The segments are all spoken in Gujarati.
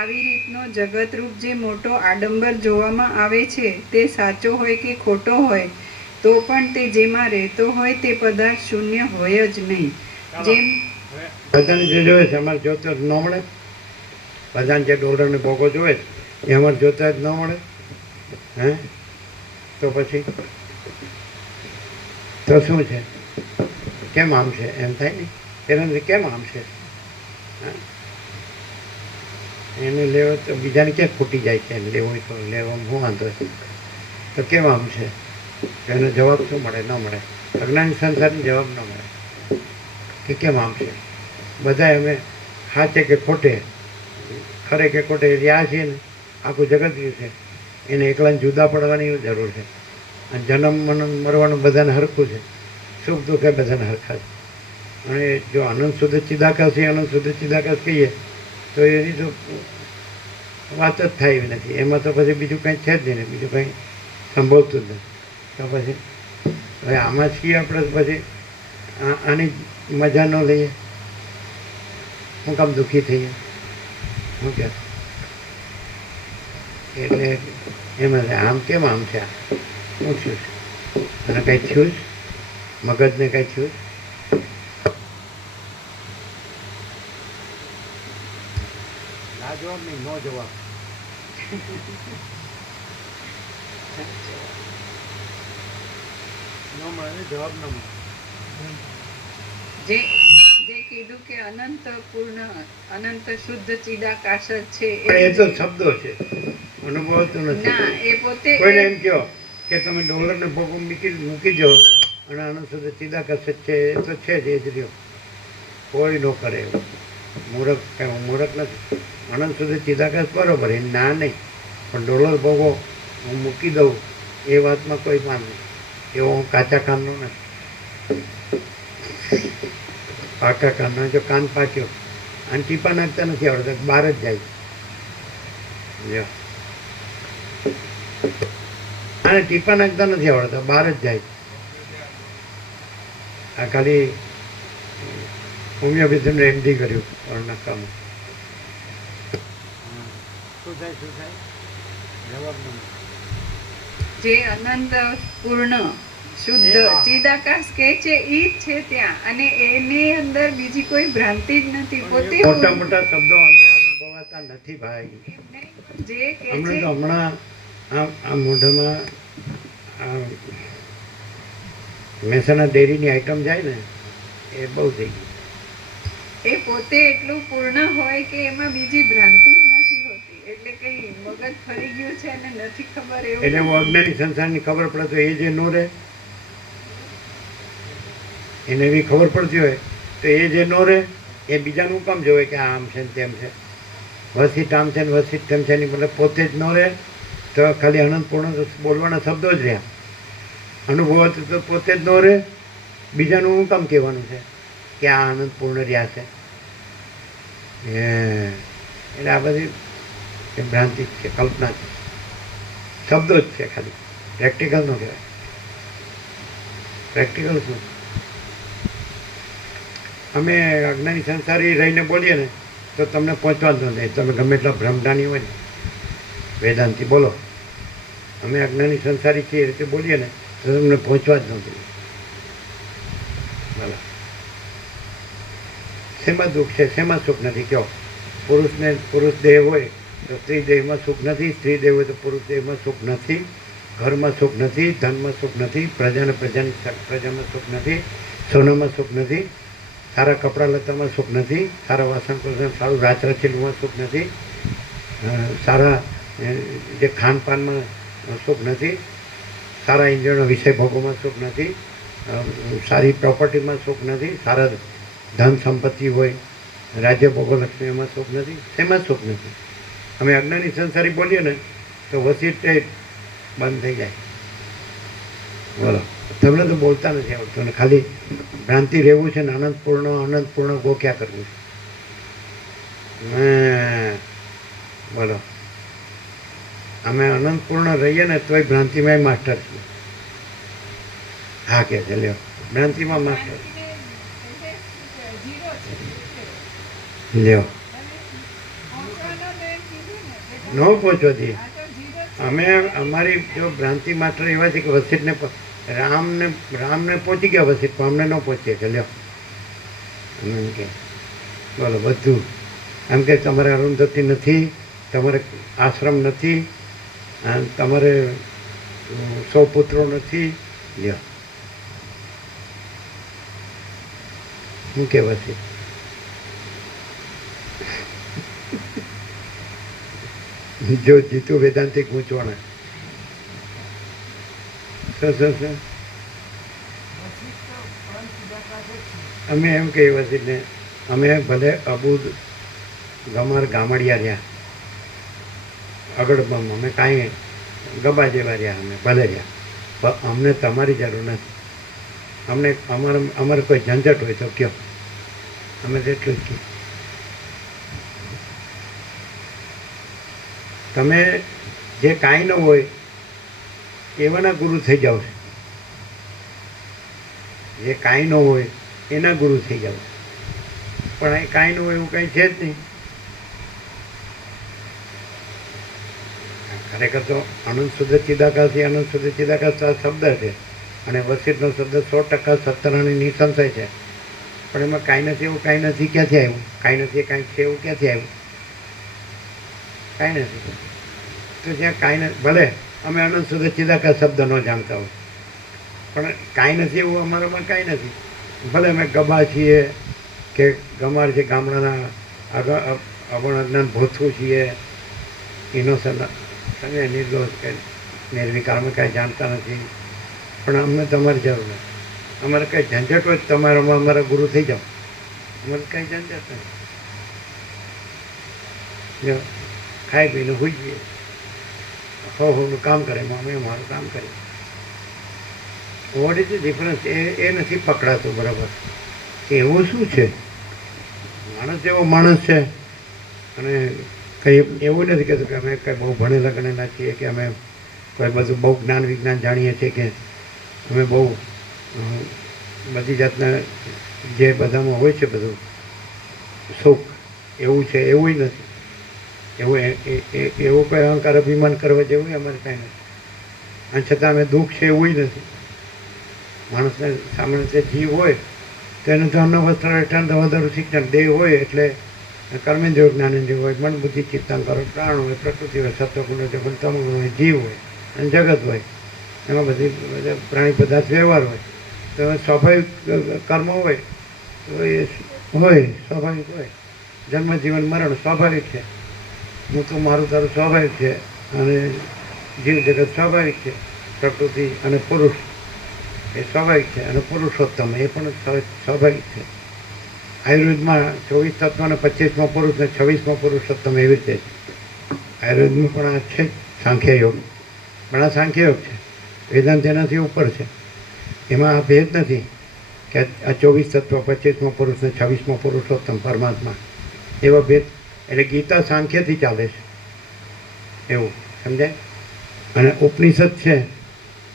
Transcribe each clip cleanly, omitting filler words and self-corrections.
આવી રીતનો જગતરૂપ જે મોટો આડંબર જોવામાં આવે છે તે સાચો હોય કે ખોટો હોય તો પણ તે જેમાં રહેતો હોય તે પદાર્થ શૂન્ય હોય જ નહીં. જેમ બધાને જે જોવે છે અમારે જોતા જ ન મળે. બધાને જે ડોલરને ભોગો જોવે એ અમારે જોતા જ ન મળે. હે તો પછી તો શું છે? કેમ આમ છે એમ થાય ને એનાથી કેમ આમ છે? એને લેવો તો બીજાને ક્યાં ખૂટી જાય છે? એને લેવો હોય તો લેવામાં શું વાંધો છે? તો કેમ આમ છે? એનો જવાબ શું મળે? ન મળે. અજ્ઞાની સંસારનો જવાબ ન મળે કે કેમ આમ છે. બધા અમે સાચે કે ખોટે, ખરે કે ખોટે રહ્યા છીએ ને, આખું જગત રહ્યું છે એને એકલાને જુદા પડવાની જરૂર છે. અને જન્મ મરવાનું બધાને હરખું છે, સુખ દુઃખ એ બધાને હરખા છે. અને જો અનંત શુદ્ધ ચિદાકાશ એ અનંત શુદ્ધ ચિદાકાશ કહીએ તો એની તો વાત જ થાય એવી નથી. એમાં તો પછી બીજું કંઈ છે જ નહીં, બીજું કંઈ સંભવતું જ નથી. તો પછી હવે આમાં છીએ આપણે પછી આની મજા ન લઈએ? હું કામ દુઃખી થઈએ? શું કહે? એટલે એમાં આમ કેમ આમ છે? શું થયું છે? અને કંઈ થયું જ? મગજને કંઈ થયું? ના જવાબ નહીં, નો જવાબ. ન મળે જવાબ ન મળે. જે કીધું કે અનંત પૂર્ણ અનંત શુદ્ધ ચિદાકાશ જ છે એ તો શબ્દો છે, અનુભવ તો નથી. ના, એ પોતે કોઈને એમ કહો કે તમે ડોલરને ભોગો મૂકી દો અને અનંત શુદ્ધ ચિદાકાશ જ છે, એ તો છે જ, એ જ રહ્યો. કોઈ ન કરે એવું. મૂર્ખ કાંઈ મૂર્ખ નથી. અનંત સુધી ચિદાકાશ બરોબર એ ના નહીં, પણ ડોલર ભોગો હું મૂકી દઉં એ વાતમાં કોઈ માન નહીં. એવો હું કાચા કાનનો નથી. પાકા કાનનો જો કાન પાક્યો અને ટીપા નાખતા નથી આવડતા, બહાર જ જાય. જો આને ટીપા નાખતા નથી આવડતા, બહાર જ જાય. આ ખાલી હોમિયોપેથીનું એમડી કર્યું નકામું. શું થાય શું થાય? જવાબ ન મળે. જે અનંત પૂર્ણ શુદ્ધ ચિદાકાશ કે છે ઈ જ છે ત્યાં, અને એની અંદર બીજી કોઈ ભ્રાંતિ જ નથી. પોતે મોટા મોટા શબ્દો અમને અનુભવાતા નથી ભાઈ. જે કે અમને છે તો હમણાં આ મોઢામાં મહેસાણા ડેરીની આઈટમ જાય ને એ બહુ થઈ ગઈ. એ પોતે એટલું પૂર્ણ હોય કે એમાં બીજી ભ્રાંતિ જ નથી હોતી. એટલે કઈ મગજ ફરી ગયું છે અને નથી ખબર એવું. એટલે હું અજ્ઞાની સંસારની ખબર પડે તો એ જે નો રહે, એને એવી ખબર પડતી હોય તો એ જે નો રહે એ બીજાનું કામ જોવે કે આમ છે ને તેમ છે, વસીટ આમ છે ને વસીટ તેમ છે. મતલબ પોતે જ ન રહે તો ખાલી અનંત પૂર્ણ બોલવાના શબ્દો જ રહ્યા. અનુભવ તો પોતે જ ન રહે, બીજાનું શું કામ કહેવાનું છે કે આ આનંદ પૂર્ણ રહ્યા છે? એટલે આ બધી ભ્રાંતિ છે, કલ્પના છે, શબ્દો જ છે ખાલી. પ્રેક્ટિકલ ન કહેવાય. પ્રેક્ટિકલ શું? અમે અજ્ઞાની સંસારી રહીને બોલીએ ને તો તમને પહોંચવા જ ન દે. તમે ગમે એટલા ભ્રમદાની હોય ને વેદાંતિ બોલો, અમે અજ્ઞાની સંસારી છીએ એ રીતે બોલીએ ને તો તમને પહોંચવા જ ન દે. બોલો શેમાં દુઃખ છે, શેમાં સુખ નથી? કહો. પુરુષ દેહ હોય તો સ્ત્રી દેહમાં સુખ નથી, સ્ત્રી દેહ હોય તો પુરુષ દેહમાં સુખ નથી, ઘરમાં સુખ નથી, ધનમાં સુખ નથી, પ્રજામાં સુખ નથી, સોનામાં સુખ નથી, સારા કપડાં લત્તામાં સુખ નથી, સારા વાસણ સારું રાચરચીલુંમાં સુખ નથી, સારા જે ખાનપાનમાં સુખ નથી, સારા ઇન્દ્રિયોના વિષય ભોગોમાં સુખ નથી, સારી પ્રોપર્ટીમાં સુખ નથી, સારા ધન સંપત્તિ હોય, રાજ્ય ભોગોલક્ષ્મી એમાં સુખ નથી. એમાં સુખ નથી. અમે અજ્ઞાની સંસારી બોલીએ ને તો વસીટ બંધ થઈ જાય. બોલો તમને તો બોલતા નથી આવડતું ને ખાલી ભ્રાંતિ રહેવું છે ને અનંતપૂર્ણ ગોખ્યા કરવું છે. બોલો અમે અનંતપૂર્ણ રહીએ ને તોય ભ્રાંતિમાં માસ્ટર છીએ. હા કે છે લ્યો, ભ્રાંતિમાં માસ્ટર. લ્યો પહોંચવાના તો એમ કીધું ને ન પહોંચવા દઈએ. આ તો જીરો જ અમે અમારી જો ભ્રાંતિ માત્ર એવા છે કે વસિષ્ઠને રામને પહોંચી ગયા વસિષ્ઠ પણ અમને ન પહોંચીએ કે લ્યો અમે એમ કે બોલો બધું એમ કે તમારે અરુંધતી નથી, તમારે આશ્રમ નથી, અને તમારે 100 પુત્રો નથી. લ્યો શું કે વસિષ્ઠ જો જીતુ વેદાંતિક ગૂંચવાના શું અમે એમ કહીએ વસીને અમે ભલે અબુદ ગમાર ગામડિયા રહ્યા અગડબમ અમે કાંઈ ગબા જેવા રહ્યા અમે ભલે રહ્યા પણ અમને તમારી જરૂર નથી. અમને અમારે કોઈ ઝંઝટ હોય તો કયો, અમે તેટલું જ કહીએ. તમે જે કાંઈ ન હોય એવાના ગુરુ થઈ જાઓ છો, જે કાંઈ ન હોય એના ગુરુ થઈ જાઓ છો. પણ એ કાંઈ ન હોય એવું કાંઈ છે જ નહીં. ખરેખર તો અનંત શુદ્ધ ચિદાકાશથી અનંત શુદ્ધ ચિદાકાશ આ શબ્દ છે અને વસિષ્ઠનો શબ્દ 100% સત્તરાની નિસંશય છે. પણ એમાં કાંઈ નથી એવું કાંઈ નથી ક્યાંથી આવ્યું? કાંઈ નથી કાંઈ છે એવું ક્યાંથી આવ્યું? કાંઈ નથી. તો જ્યાં કાંઈ નથી, ભલે અમે અનંત શુદ્ધ ચિદાકાશ શબ્દ ન જાણતા હોય પણ કાંઈ નથી એવું અમારામાં કાંઈ નથી. ભલે અમે ગબા છીએ કે ગમાર છે, ગામડાના આગળ અવણ અજ્ઞાન ભોથવું છીએ, ઇનોસન્ટ સમય નિર્દોષ કે નિર્વિકાર, અમે કાંઈ જાણતા નથી. પણ અમને તમારી જરૂર નથી. અમારે કાંઈ ઝંઝટ હોય તમારામાં અમારા ગુરુ થઈ જાઓ. અમારે કાંઈ ઝંઝટ નથી. જો ખાઈ પીને હોઈ જઈએ, હોનું કામ કરે એમાં અમે અમારું કામ કરીએ. What is the difference? એ નથી પકડાતું બરાબર કે એવું શું છે. માણસ એવો માણસ છે અને કંઈ એવું નથી કહેતું કે અમે કંઈ બહુ ભણેલા ગણેલા છીએ કે અમે કોઈ બધું બહુ જ્ઞાન વિજ્ઞાન જાણીએ છીએ કે અમે બહુ બધી જાતના જે બધામાં હોય છે બધું સુખ એવું છે, એવું નથી. એવું એવું કોઈ અહંકાર અભિમાન કરવા જેવું અમારે કાંઈ નથી. અને છતાં અમે દુઃખ છે એવું નથી. માણસને સામાન્ય રીતે જીવ હોય તો એનું તો અન્ન વસ્ત્ર રહેઠાણ વધારું શિક્ષણ દેહ હોય એટલે કર્મેન્દ્રિયો જ્ઞાનેન્દ્રિય હોય, મન બુદ્ધિ ચિત્તાંકરો પ્રાણ હોય, પ્રકૃતિ હોય, સત્વગુણ હોય, તમગુણ હોય, જીવ હોય અને જગત હોય. એમાં બધી બધા પ્રાણી પદાર્થ વ્યવહાર હોય. તો એમાં સ્વાભાવિક કર્મ હોય તો એ હોય, સ્વાભાવિક હોય. જન્મ જીવન મરણ સ્વાભાવિક છે. હું તો મારું તારું સ્વાભાવિક છે અને જીવ જગત સ્વાભાવિક છે. પ્રકૃતિ અને પુરુષ એ સ્વાભાવિક છે અને પુરુષોત્તમ એ પણ સ્વાભાવિક છે. આયુર્વેદમાં 24 તત્વ અને 25મો પુરુષ ને 26મો પુરુષોત્તમ એવી રીતે છે. આયુર્વેદમાં પણ આ છે સાંખ્ય યોગ, પણ આ સાંખ્ય યોગ છે. વેદાંત એનાથી ઉપર છે. એમાં આ ભેદ નથી કે આ 24 તત્વ 25મો પુરુષ ને 26મો પુરુષોત્તમ પરમાત્મા એવા ભેદ. એટલે ગીતા સાંખ્યથી ચાલે છે એવું સમજાય. અને ઉપનિષદ છે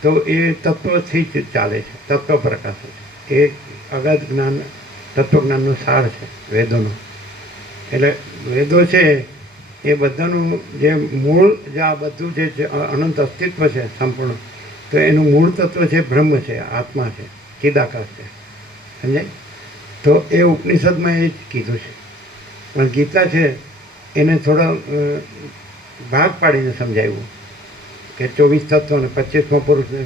તો એ તત્વથી જ ચાલે છે, તત્વ પ્રકાશ છે. એ અગાધ જ્ઞાન તત્વજ્ઞાનનો સાર છે વેદોનો. એટલે વેદો છે એ બધાનું જે મૂળ જે આ બધું જે અનંત અસ્તિત્વ છે સંપૂર્ણ, તો એનું મૂળ તત્વ છે બ્રહ્મ છે, આત્મા છે, ચિદાકાશ છે સમજાય. તો એ ઉપનિષદમાં એ જ કીધું છે. પણ ગીતા છે એને થોડા ભાગ પાડીને સમજાવ્યું કે 24 તત્વ ને 25મો પુરુષ ને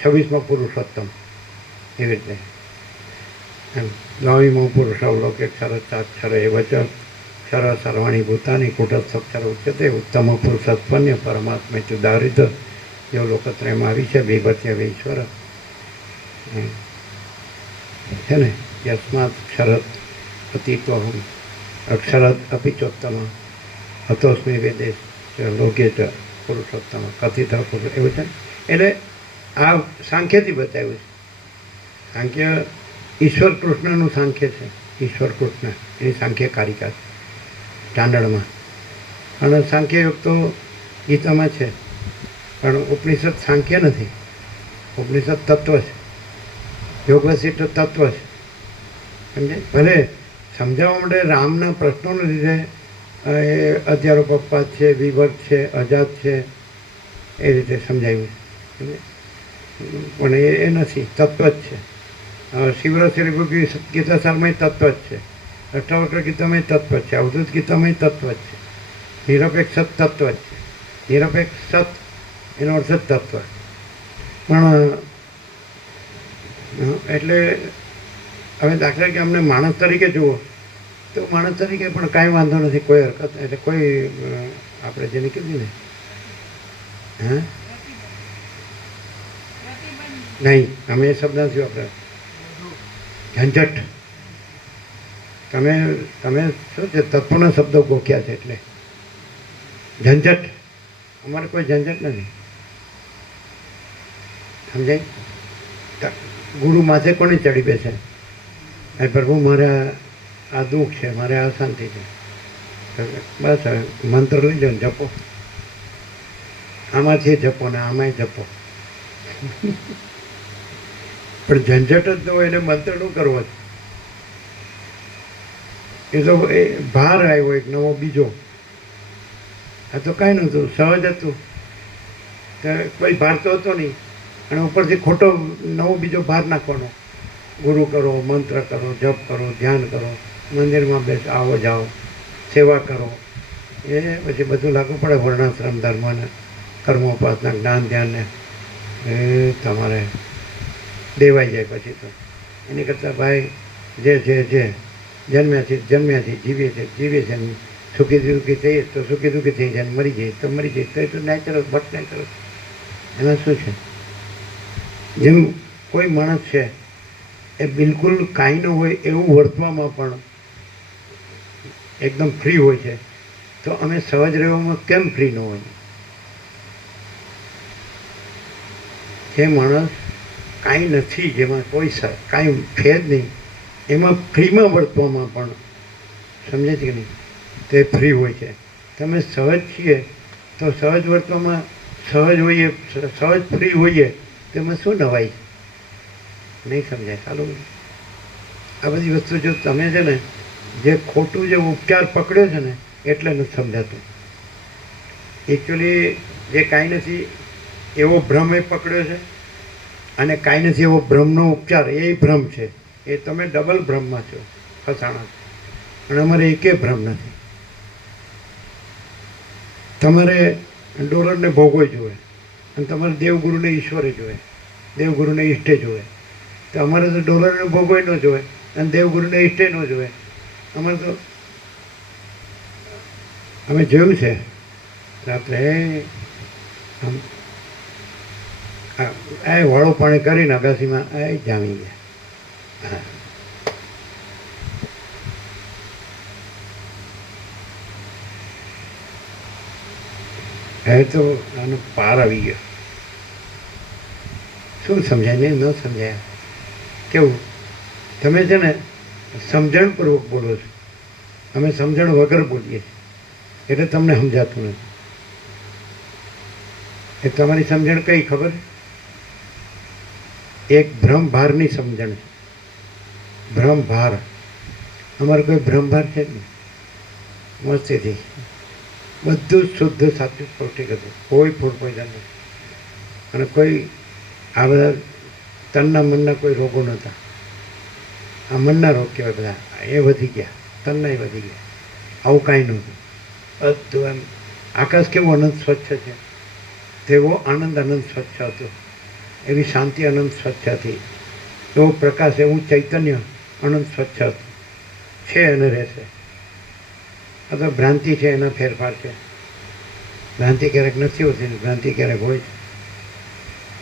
26મો પુરુષોત્તમ એવી રીતે. એમ 9મો પુરુષ અવલોકે ક્ષર એ વચન ક્ષર સર્વાણી ભૂતાની કુટસ્થક્ષર ઉચ્યતે ઉત્તમ પુરુષોત્પન્ય પરમાત્મા ચુદારિત જેવું લોકત્રયમાં આવી છે. બીભત્ય ઈશ્વર છે ને યસ્માત ક્ષરત અતિત્વહમ અક્ષરત અપિચોત્તમ હતોસ્મી વેદે લોકે ચ પુરુષોત્તમ કથિત પુરુષ એવું છે. એટલે આ સાંખ્યથી બતાવ્યું છે. સાંખ્ય ઈશ્વર કૃષ્ણનું સાંખ્ય છે. ઈશ્વર કૃષ્ણ એની સાંખ્ય કારિકા છે ચાંદડમાં. અને સાંખ્ય યોગ તો ગીતામાં છે પણ ઉપનિષદ સાંખ્ય નથી. ઉપનિષદ તત્વ છે. યોગ વસિષ્ઠ તત્વ છે સમજે. ભલે સમજાવવા માટે રામના પ્રશ્નોને લીધે એ અત્યારો પપ્પા છે, વિભટ છે, અજાત છે, એ રીતે સમજાવ્યું છે. પણ એ નથી, તત્વ જ છે. શિવરાત્રિ ગીતા સારમાં તત્વ જ છે, અષ્ટાવક્ર ગીતામાં તત્વ જ છે, અવધૂત ગીતામાં તત્વ જ છે, નિરપેક્ષ સત તત્વ જ છે. નિરપેક્ષ સત એનો અર્થ જ તત્વ. પણ એટલે હવે દાખલા કે અમને માણસ તરીકે જુઓ તો માણસ તરીકે પણ કાંઈ વાંધો નથી, કોઈ હરકત એટલે કોઈ આપણે જેને કીધું ને હા નહીં, અમે એ શબ્દ નથી વાપર્યા. ઝંઝટ. તમે તમે શું છે તત્વના શબ્દો ગોખ્યા છે એટલે ઝંઝટ. અમારે કોઈ ઝંઝટ નથી, સમજાય. ગુરુ માથે કોની ચડી બેસે? પ્રભુ મારે આ દુઃખ છે, મારે આ શાંતિ છે, બસ મંત્ર લઈ જાઓ ને જપો. આમાંથી જપો ને આમાંય જપો. પણ ઝંઝટ જ ન હોય એને મંત્ર શું કરવો છે? એ તો એ ભાર આવ્યો એક નવો બીજો. આ તો કાંઈ નહોતું, સહજ હતું, કોઈ ભાર તો હતો નહીં, અને ઉપરથી ખોટો નવો બીજો ભાર નાખવાનો. ગુરુ કરો, મંત્ર કરો, જપ કરો, ધ્યાન કરો, મંદિરમાં બેસ, આવો જાઓ, સેવા કરો. એ પછી બધું લાગુ પડે વર્ણાશ્રમ ધર્મને, કર્મોપાસના, જ્ઞાન ધ્યાનને. એ તમારે દેવાઈ જાય પછી તો. એની કરતાં ભાઈ જે જન્મ્યાથી જીવીએ છે સુખી દુઃખી થઈએ તો સુખી દુઃખી થઈ જાય, મરી જાય તો મરી જાય, તો એ તો નેચરલ, બટ નેચરલ. એમાં શું છે? જેમ કોઈ માણસ છે એ બિલકુલ કાંઈ ન હોય એવું વર્તવામાં પણ એકદમ ફ્રી હોય છે, તો અમે સહજ રહેવામાં કેમ ફ્રી ન હોય? જે માણસ કાંઈ નથી, જેમાં કોઈ કાંઈ છે જ નહીં, એમાં ફ્રીમાં વર્તવામાં પણ સમજે છે કે નહીં, તે ફ્રી હોય છે. તમે સહજ છીએ તો સહજ વર્તવામાં સહજ હોઈએ, સહજ ફ્રી હોઈએ તો એમાં શું નવાઈ? નહીં સમજાય. ચાલો, આ બધી વસ્તુ જો તમે છે ને જે ખોટું જે ઉપચાર પકડ્યો છે ને એટલે નથી સમજાતું. એકચ્યુઅલી જે કાંઈ નથી એવો ભ્રમ એ પકડ્યો છે, અને કાંઈ નથી એવો ભ્રમનો ઉપચાર એ ભ્રમ છે. એ તમે ડબલ ભ્રમમાં છો, ફસાણા છો. અને અમારે એકે ભ્રમ નથી. તમારે ડોલરને ભોગવો જોઈએ અને તમારે દેવગુરુને ઈશ્વરે જોઈએ, દેવગુરુને ઈષ્ટે જોઈએ. તો અમારે તો ડોલરને ભોગવો ન જોઈએ અને દેવગુરુને ઈષ્ટે ન જોઈએ. અમારે તો અમે જોયું છે રાત્રે આમ એ વાળું પાણી કરીને અગાસીમાં એ જામી ગયા. હા, હવે તો આનો પાર આવી ગયો. શું સમજાય? નહીં, ન સમજાય. કેવું તમે છે ને સમજણપૂર્વક બોલો છો, અમે સમજણ વગર બોલીએ છીએ એટલે તમને સમજાતું નથી. એ તમારી સમજણ કઈ ખબર? એક ભ્રમ ભારની સમજણ છે. ભ્રમ ભાર. અમારે કોઈ ભ્રમ ભાર છે જ નહીં. મસ્તીથી બધું જ શુદ્ધ, સાચું, પૌષ્ટિક હતું. કોઈ ફૂડ પોઈઝન નથી. અને કોઈ આ બધા તનના મનના કોઈ રોગો નહોતા. આ મનના રોગ કહેવાય બધા, એ વધી ગયા, તનના એ વધી ગયા. આવું કાંઈ નહોતું. બધું એમ આકાશ કેવું અનંત સ્વચ્છ છે તેવો આનંદ અનંત સ્વચ્છ હતો, એવી શાંતિ અનંત સ્વચ્છ હતી, એવો પ્રકાશ, એવું ચૈતન્ય અનંત સ્વચ્છ હતું, છે અને રહેશે. આ તો ભ્રાંતિ છે, એના ફેરફાર છે. ભ્રાંતિ ક્યારેક નથી હોતી ને ભ્રાંતિ ક્યારેક હોય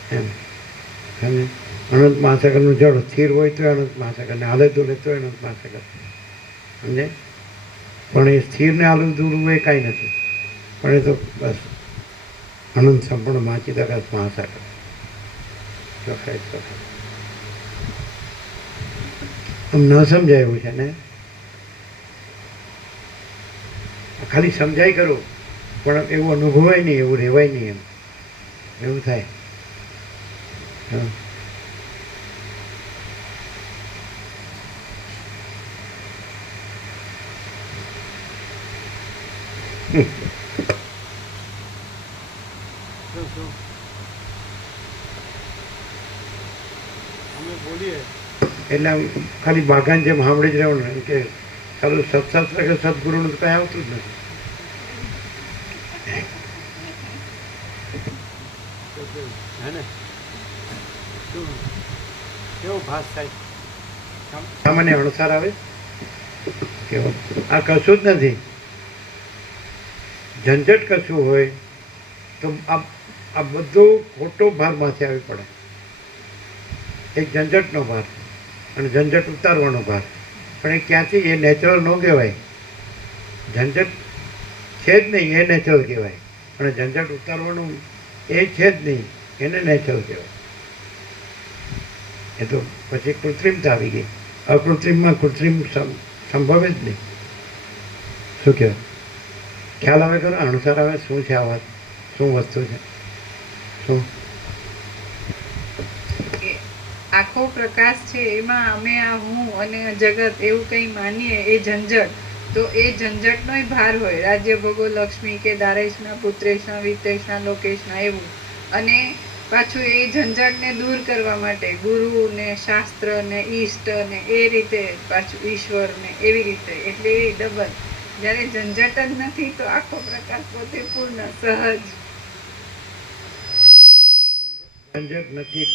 છે એમ. સમજે? અનંત મહાસાગરનું જળ સ્થિર હોય તો અનંત મહાસાગર, ને હાલે દોલે તો અનંત મહાસાગર. સમજે? પણ એ સ્થિરને હાલું દૂરવું એ કાંઈ નથી. પણ એ તો બસ અનંત સંપૂર્ણ માચિદાકાશ મહાસાગર. ચોખાઈ ચોખાઈ આમ ન સમજાય એવું છે ને. ખાલી સમજાય કરું પણ એવું અનુભવાય નહીં, એવું રહેવાય નહીં, એમ એવું થાય. હા, અમે બોલીએ એટલે આમ ખાલી બાગાન જેમ સાંભળી જ રહેવાનું એમ કે ખાલી સત્સત્ર કે સદગુરુનું તો કાંઈ આવતું જ નથી. હે ને શું કેવો ભાસ થાય? સામાન્ય અણસાર આવે કેવો આ કશું જ નથી. ઝંઝટ કશું હોય તો આ બધો ખોટો ભાર માથે આવી પડે. એક ઝંઝટનો ભાર અને ઝંઝટ ઉતારવાનો ભાર, પણ એ ક્યાંથી? એ નેચરલ ન કહેવાય. ઝંઝટ છે જ નહીં, એ નેચરલ કહેવાય. અને ઝંઝટ ઉતારવાનું એ છે જ નહીં, એને નેચરલ કહેવાય. એ તો પછી કૃત્રિમતા આવી ગઈ. અકૃત્રિમમાં કૃત્રિમ સંભવે જ નહીં. શું કહેવાય? ખ્યાલ આવે ખરો? અણસાર આવે? શું છે આ વાત? શું વસ્તુ છે? શું આખો પ્રકાશ છે એમાં અમે આ હું અને જગત એવું કંઈ માનીએ એ ઝંઝટ, તો એ ઝંઝટનોય ભાર હોય. રાજ્ય ભોગો લક્ષ્મી કે દારેશના પુત્રેશના વિત્તેશના લોકેશના એવું. અને પાછું એ ઝંઝટને દૂર કરવા માટે ગુરુ ને શાસ્ત્ર ને ઈષ્ટ ને એ રીતે પાછું ઈશ્વર ને એવી રીતે. એટલે એ ડબલ. જ્યારે ઝંઝટ જ નથી તો આખો પ્રકાશ પોતે પૂર્ણ સહજ. ઝંઝટ નથી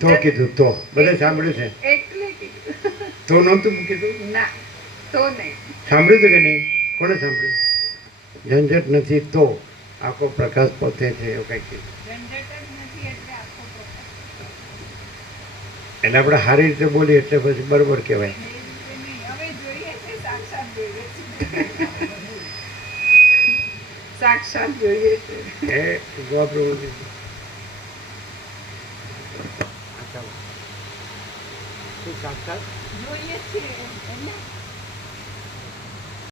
તો કીધું તો બધે સાંભળ્યું છે. એટલે કીધું. તો નહોતું કીધું? ના, તો નહીં. સાંભળ્યું હતું કે નહીં? કોણે સાંભળ્યું? ઝંઝટ નથી તો આખો પ્રકાશ પોતે છે એવું કંઈક કીધું. ઝંઝટ જ નથી એટલે આખો પ્રકાશ. એટલે આપણે સારી રીતે બોલીએ એટલે પછી બરોબર કહેવાય. એ રીતે નહીં. હવે જોઈએ છે, સાક્ષાત જોઈએ છે. સાક્ષાત જોઈએ છે. એ આપણું સાક્ષાત જોઈએ છીએ.